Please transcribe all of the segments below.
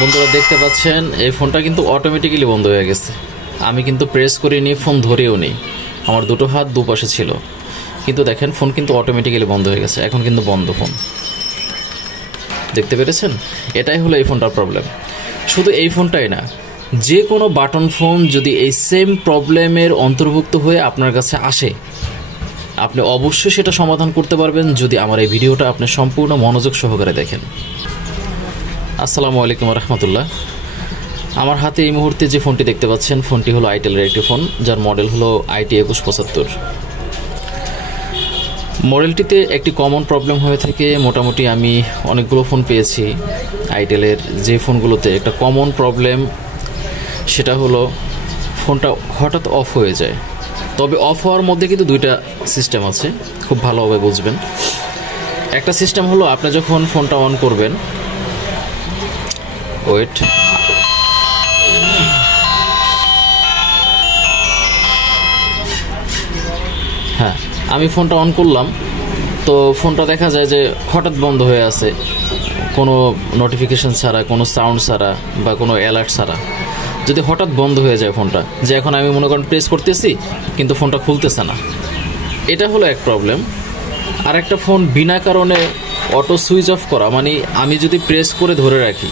বন্ধুরা দেখতে পাচ্ছেন এই ফোনটা কিন্তু অটোমেটিক্যালি বন্ধ হয়ে গেছে। আমি কিন্তু প্রেস করিনি, ফোন ধরেও নেই, আমার দুটো হাত দুপাশে ছিল, কিন্তু দেখেন ফোন কিন্তু অটোমেটিক্যালি বন্ধ হয়ে গেছে। এখন কিন্তু বন্ধ ফোন, দেখতে পেরেছেন? এটাই হলো এই ফোনটার প্রবলেম। শুধু এই ফোনটাই না, যে কোনো বাটন ফোন যদি এই সেম প্রবলেমের অন্তর্ভুক্ত হয়ে আপনার কাছে আসে, আপনি অবশ্যই সেটা সমাধান করতে পারবেন যদি আমার এই ভিডিওটা আপনি সম্পূর্ণ মনোযোগ সহকারে দেখেন। আসসালামু আলাইকুম রহমতুল্লাহ। আমার হাতে এই মুহূর্তে যে ফোনটি দেখতে পাচ্ছেন, ফোনটি হলো আইটেলের একটি ফোন, যার মডেল হলো IT2175। মডেলটিতে একটি কমন প্রবলেম হয়ে থাকে। মোটামুটি আমি অনেকগুলো ফোন পেয়েছি আইটেলের, যে ফোনগুলোতে একটা কমন প্রবলেম, সেটা হলো ফোনটা হঠাৎ অফ হয়ে যায়। তবে অফ হওয়ার মধ্যে কিন্তু দুইটা সিস্টেম আছে, খুব ভালোভাবে বুঝবেন। একটা সিস্টেম হলো আপনি যখন ফোনটা অন করবেন, ওয়েট, হ্যাঁ, আমি ফোনটা অন করলাম, তো ফোনটা দেখা যায় যে হঠাৎ বন্ধ হয়ে আছে, কোনো নোটিফিকেশন ছাড়া, কোনো সাউন্ড ছাড়া বা কোনো অ্যালার্ট ছাড়া। যদি হঠাৎ বন্ধ হয়ে যায় ফোনটা, যে এখন আমি মনে করেন প্রেস করতেছি কিন্তু ফোনটা খুলতেছে না, এটা হলো এক প্রবলেম। আর একটা ফোন বিনা কারণে অটো সুইচ অফ করা, মানে আমি যদি প্রেস করে ধরে রাখি,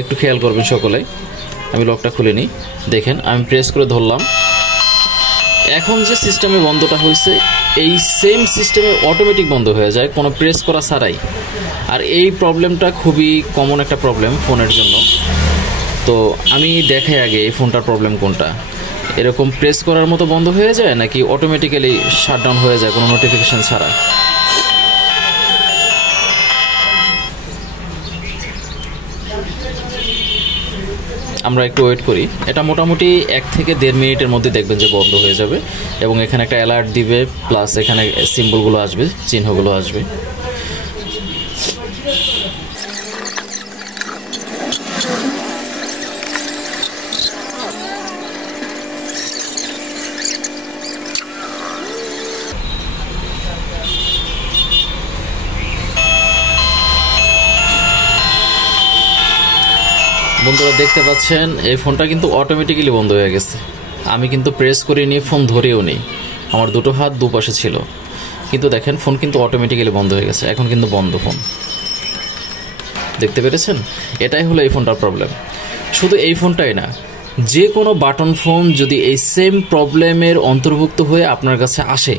একটু খেয়াল করবেন সকলে, আমি লকটা খুলে নিই, দেখেন আমি প্রেস করে ধরলাম, এখন যে সিস্টেমে বন্ধটা হয়েছে এই সেম সিস্টেমে অটোমেটিক বন্ধ হয়ে যায় কোনো প্রেস করা ছাড়াই। আর এই প্রবলেমটা খুবই কমন একটা প্রবলেম ফোনের জন্য। তো আমি দেখাই আগে এই ফোনটার প্রবলেম কোনটা, এরকম প্রেস করার মতো বন্ধ হয়ে যায় নাকি অটোমেটিক্যালি শাটডাউন হয়ে যায় কোনো নোটিফিকেশন ছাড়া। আমরা একটু ওয়েট করি, এটা মোটামুটি 1 থেকে 1.5 মিনিটের মধ্যে দেখবেন যে বন্ধ হয়ে যাবে, এবং এখানে একটা অ্যালার্ট দিবে, প্লাস এখানে সিম্বলগুলো আসবে, চিহ্নগুলো আসবে। বন্ধুরা দেখতে পাচ্ছেন এই ফোনটা কিন্তু অটোমেটিক্যালি বন্ধ হয়ে গেছে। আমি কিন্তু প্রেস করিনি, ফোন ধরেও নেই, আমার দুটো হাত দুপাশে ছিল, কিন্তু দেখেন ফোন কিন্তু অটোমেটিক্যালি বন্ধ হয়ে গেছে। এখন কিন্তু বন্ধ ফোন, দেখতে পেরেছেন? এটাই হলো এই ফোনটার প্রবলেম। শুধু এই ফোনটাই না, যে কোনো বাটন ফোন যদি এই সেম প্রবলেমের অন্তর্ভুক্ত হয়ে আপনার কাছে আসে,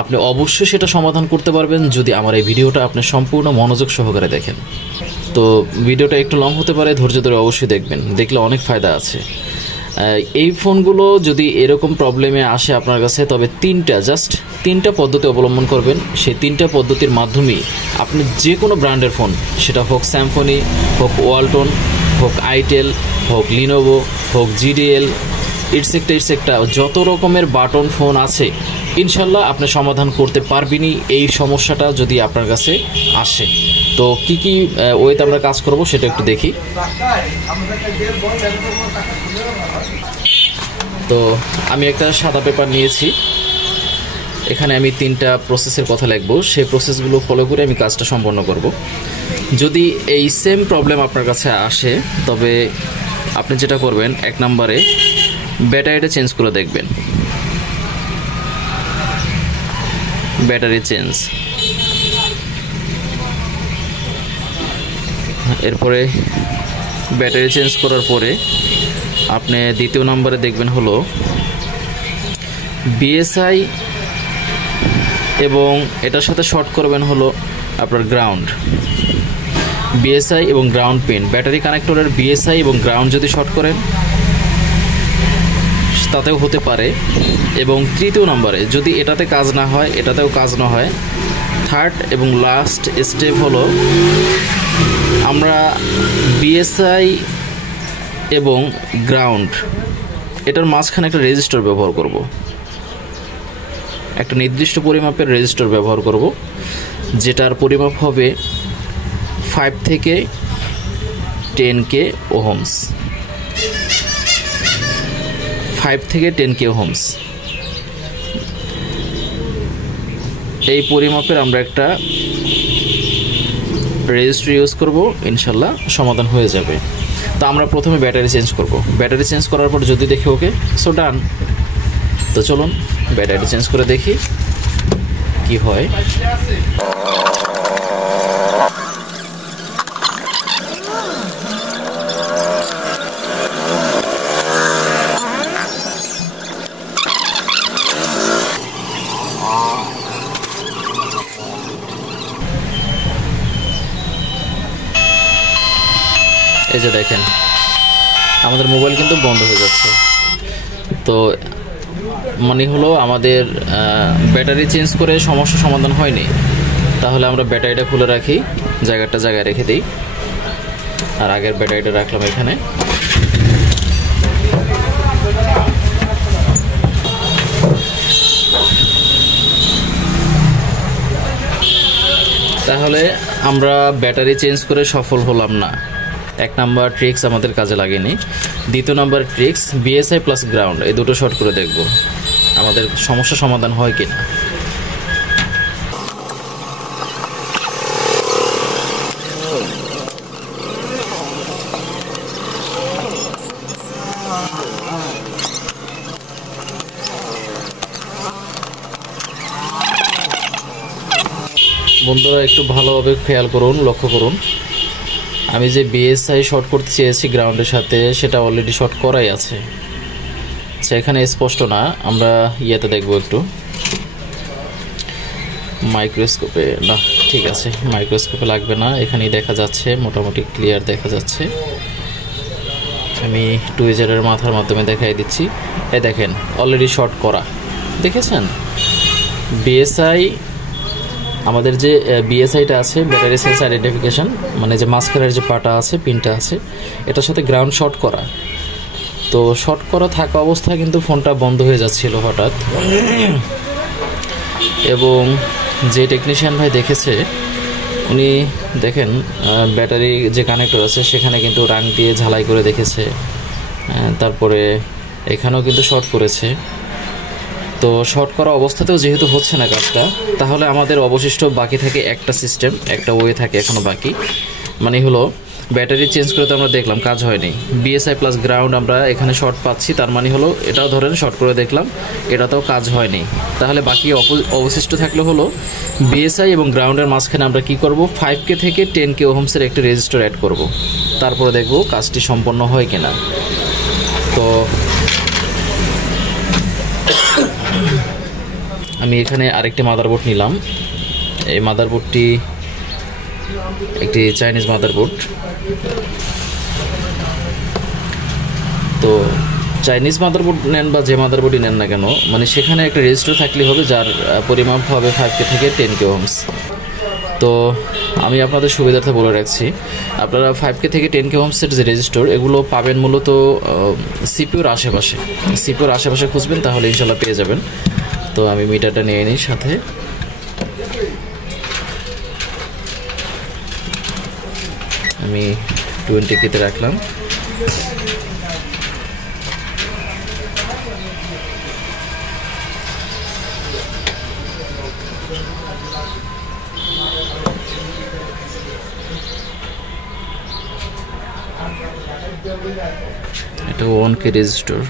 আপনি অবশ্যই সেটা সমাধান করতে পারবেন যদি আমার এই ভিডিওটা আপনি সম্পূর্ণ মনোযোগ সহকারে দেখেন। তো ভিডিওটা একটু লং হতে পারে, ধৈর্য ধরে অবশ্যই দেখবেন, দেখলে অনেক ফায়দা আছে। এই ফোনগুলো যদি এরকম প্রবলেমে আসে আপনার কাছে, তবে তিনটা পদ্ধতি অবলম্বন করবেন। সেই 3টা পদ্ধতির মাধ্যমেই আপনি যে কোনো ব্র্যান্ডের ফোন, সেটা হোক স্যামসং, হোক ওয়ালটন, হোক আইটেল, হোক লিনোভো, হোক জিডিএল, ইটসেক্টা যত রকমের বাটন ফোন আছে, ইনশাল্লাহ আপনি সমাধান করতে পারবেনই এই সমস্যাটা যদি আপনার কাছে আসে। তো কি কি ওয়েতে আমরা কাজ করব সেটা একটু দেখি। তো আমি একটা সাদা পেপার নিয়েছি, এখানে আমি 3টা প্রসেসের কথা লিখবো, সেই প্রসেসগুলো ফলো করে আমি কাজটা সম্পন্ন করব। যদি এই সেম প্রবলেম আপনার কাছে আসে, তবে আপনি যেটা করবেন, 1 নম্বরে ব্যাটারিটা চেঞ্জ করে দেখবেন, ব্যাটারি চেঞ্জ। এরপরে ব্যাটারি চেঞ্জ করার পরে আপনি 2য় নম্বরে দেখবেন হলো বিএসআই, এবং এটার সাথে শর্ট করবেন হলো আপনার গ্রাউন্ড, বিএসআই এবং গ্রাউন্ড পিন। ব্যাটারি কানেক্টরের বিএসআই এবং গ্রাউন্ড যদি শর্ট করেন তাতেও হতে পারে। এবং 3য় নম্বরে যদি এটাতে কাজ না হয়, এটাতেও কাজ না হয়, 3rd এবং লাস্ট স্টেপ হলো আমরা বিএসআই এবং গ্রাউন্ড এটার মাঝখানে একটা রেজিস্টার ব্যবহার করব, একটা নির্দিষ্ট পরিমাপের রেজিস্টার ব্যবহার করব, যেটার পরিমাপ হবে 5 থেকে 10K ওহমস, 5 থেকে 10K ওহমস। এই পরিমাপের আমরা একটা রেজিস্ট্রি ইউজ করব, ইনশাল্লাহ সমাধান হয়ে যাবে। তো আমরা প্রথমে ব্যাটারি চেঞ্জ করব। ব্যাটারি চেঞ্জ করার পর যদি দেখি ওকে, সো ডান। তো চলুন ব্যাটারি চেঞ্জ করে দেখি কি হয়। এই যে দেখেন আমাদের মোবাইল কিন্তু বন্ধ হয়ে যাচ্ছে। তো মানে হলো আমাদের ব্যাটারি চেঞ্জ করে সমস্যা সমাধান হয়নি। তাহলে আমরা ব্যাটারিটা খুলে রাখি, জায়গায় রেখে দিই। আর আগের ব্যাটারিটা রাখলাম এখানে। তাহলে আমরা ব্যাটারি চেঞ্জ করে সফল হলাম না। এক নাম্বার ট্রিক্স আমাদের কাজে লাগেনি। দ্বিতীয় number tricks BSI plus ground, এই দুটো শর্ট করে দেখব আমাদের সমস্যা সমাধান হয় কিনা। বন্ধুরা একটু ভালোভাবে খেয়াল করুন, লক্ষ্য করুন। আমি যে বিএসআই শর্ট করতে চেয়েছি গ্রাউন্ডের সাথে, সেটা অলরেডি শর্ট করাই আছে। আচ্ছা, এখানে স্পষ্ট না, আমরা ইয়েতে দেখবো একটু মাইক্রোস্কোপে। না ঠিক আছে, মাইক্রোস্কোপে লাগবে না, এখানেই দেখা যাচ্ছে, মোটামুটি ক্লিয়ার দেখা যাচ্ছে। আমি টুইজারের মাথার মাধ্যমে দেখাই দিচ্ছি। এই দেখেন অলরেডি শর্ট করা, দেখেছেন? বিএসআই আমাদের যে বিএসআইটা আছে, ব্যাটারি সেলস আইডেন্টিফিকেশন, মানে যে মাঝখানের যে পাটা আছে, পিনটা আছে, এটার সাথে গ্রাউন্ড শর্ট করা। তো শর্ট করা থাকা অবস্থায় কিন্তু ফোনটা বন্ধ হয়ে যাচ্ছিল হঠাৎ। এবং যে টেকনিশিয়ান ভাই দেখেছে, উনি দেখেন ব্যাটারি যে কানেক্টর আছে সেখানে কিন্তু রাং দিয়ে ঝালাই করে দেখেছে। তারপরে এখানেও কিন্তু শর্ট করেছে। তো শর্ট করা অবস্থাতেও যেহেতু হচ্ছে না কাজটা, তাহলে আমাদের অবশিষ্ট বাকি থাকে একটা সিস্টেম, একটা ওয়ে থাকে এখনও বাকি। মানে হলো ব্যাটারি চেঞ্জ করে তো আমরা দেখলাম কাজ হয়নি, বিএসআই প্লাস গ্রাউন্ড আমরা এখানে শর্ট পাচ্ছি, তার মানে হলো এটাও ধরেন শর্ট করে দেখলাম, এটাতেও কাজ হয়নি। তাহলে বাকি অবশিষ্ট থাকলে হলো বিএসআই এবং গ্রাউন্ডের মাঝখানে আমরা কি করব, 5K থেকে 10K ওহমসের একটা রেজিস্টার অ্যাড করব। তারপরে দেখব কাজটি সম্পন্ন হয় কিনা। তো আমি এখানে আরেকটি মাদারবোর্ড নিলাম। এই মাদারবোর্ডটি একটি চাইনিজ মাদারবোর্ড। তো চাইনিজ মাদারবোর্ড নেন বা যে মাদারবোর্ডই নেন না কেন, মানে সেখানে একটা রেজিস্টার থাকলে হবে যার পরিমাপ হবে 5K থেকে 10K ওহমস। তো আমি আপনাদের সুবিধার্থে বলে রাখছি, আপনারা 5K থেকে 10K ওহমসের যে রেজিস্টার, এগুলো পাবেন মূলত সিপিউর আশেপাশে। সিপিউর আশেপাশে খুঁজবেন, তাহলে ইনশাল্লাহ পেয়ে যাবেন। তো আমি মিটারটা নিয়ে নিই সাথে। আমি 20K-তে রাখলাম। এটা 1K রেজিস্টার।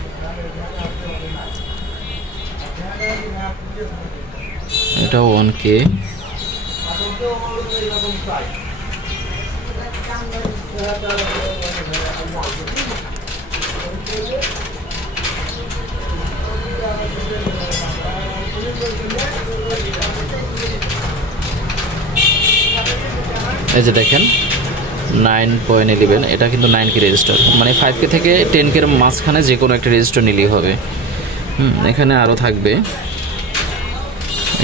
এটা 1K। এই যে দেখেন 9.11, এটা কিন্তু 9K রেজিস্টার, মানে 5K থেকে 10K এর মাঝখানে যে কোনো একটা রেজিস্টার নিলেই হবে। এখানে আরও থাকবে,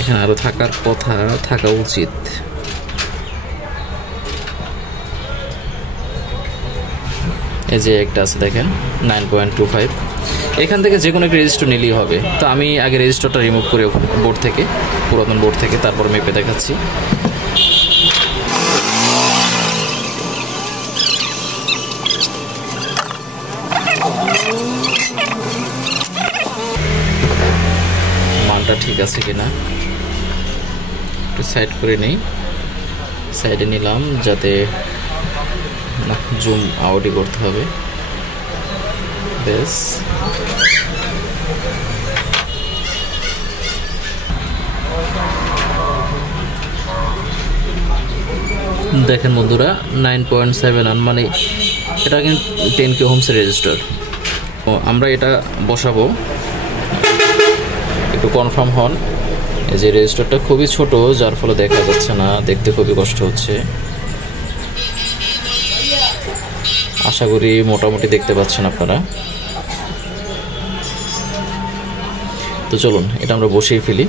এখানে আরও থাকার কথা, থাকা উচিত। এই যে একটা আছে দেখেন 9.25, এখান থেকে যে কোনো একটা রেজিস্টার নিলেই হবে। তো আমি আগে রেজিস্টারটা রিমুভ করে বোর্ড থেকে, পুরাতন বোর্ড থেকে, তারপর মেপে দেখাচ্ছি। মানটা ঠিক আছে কিনা একটু সাইড করে নেই। সাইডে নিলাম যাতে না জুম আউটই করতে হবে। বেশ, দেখেন বন্ধুরা 9.71 মানে এটা কিন্তু 10K হোমস রেজিস্টার। আমরা এটা বসাবো, একটু কনফার্ম হন। এই যে রেজিস্টারটা খুবই ছোট, যার ফলে দেখা যাচ্ছে না, দেখতে খুবই কষ্ট হচ্ছে। আশা করি মোটামুটি দেখতে পাচ্ছেন আপনারা। তো চলুন এটা আমরা বসিয়ে ফেলি।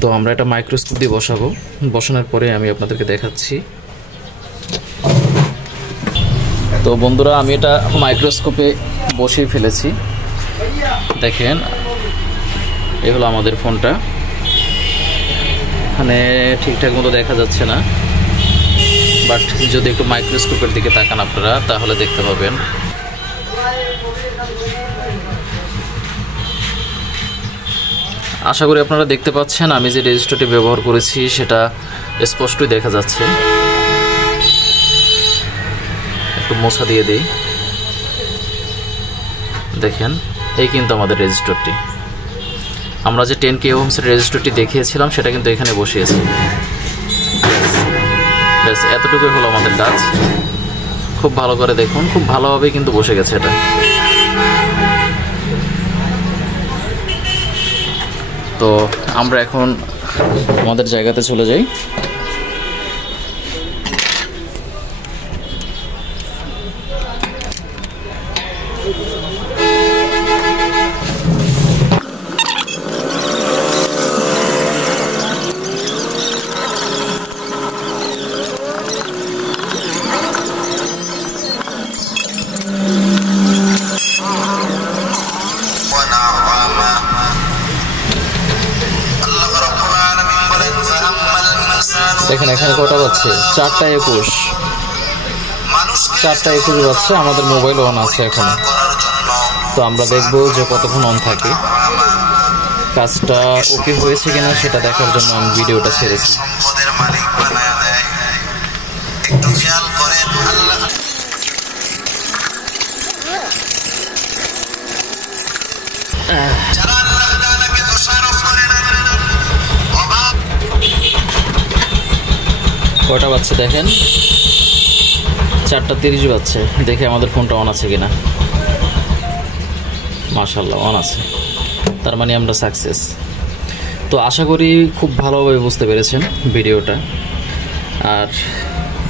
তো আমরা এটা মাইক্রোস্কোপ দিয়ে বসাবো, বসানোর পরে আমি আপনাদেরকে দেখাচ্ছি। তো বন্ধুরা আমি এটা মাইক্রোস্কোপে বসিয়ে ফেলেছি। দেখেন এই হলো আমাদের ফোনটা। এখানে ঠিকঠাক মতো দেখা যাচ্ছে না, বাট যদি একটু মাইক্রোস্কোপের দিকে তাকান আপনারা তাহলে দেখতে পাবেন। আশা করি আপনারা দেখতে পাচ্ছেন আমি যে রেজিস্টারটি ব্যবহার করেছি সেটা স্পষ্টই দেখা যাচ্ছে। একটু মোছা দিয়ে দিই। দেখেন এই কিন্তু আমাদের রেজিস্টারটি। আমরা যে 10K ওহমসের রেজিস্টারটি দেখিয়েছিলাম সেটা কিন্তু এখানে বসিয়েছি। ব্যাস এতটুকুই হলো আমাদের কাজ। খুব ভালো করে দেখুন, খুব ভালোভাবে কিন্তু বসে গেছে এটা। তো আমরা এখন আমাদের জায়গাতে চলে যাই। দেখেন এখানে কটা বাজছে, 4টা 21। 4টা 21 বাজছে, আমাদের মোবাইল অন আছে এখনো। তো আমরা দেখব যে কতক্ষণ অন থাকে। কাজটা ওকে হয়েছে কিনা সেটা দেখার জন্য আমি ভিডিওটা ছেড়েছি। কটা বাজছে দেখেন, 4টা 30 বাজছে। দেখে আমাদের ফোনটা অন আছে কিনা। মাশাআল্লাহ অন আছে, তার মানে আমরা সাকসেস। তো আশা করি খুব ভালোভাবে বুঝতে পেরেছেন ভিডিওটা। আর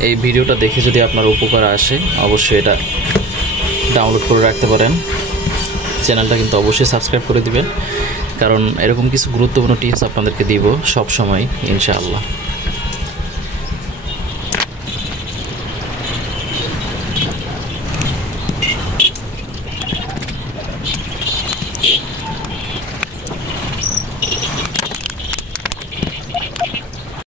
এই ভিডিওটা দেখে যদি আপনার উপকার আসে অবশ্যই এটা ডাউনলোড করে রাখতে পারেন। চ্যানেলটা কিন্তু অবশ্যই সাবস্ক্রাইব করে দিবেন, কারণ এরকম কিছু গুরুত্বপূর্ণ টিপস আপনাদেরকে দিব সব সময় ইনশাআল্লাহ।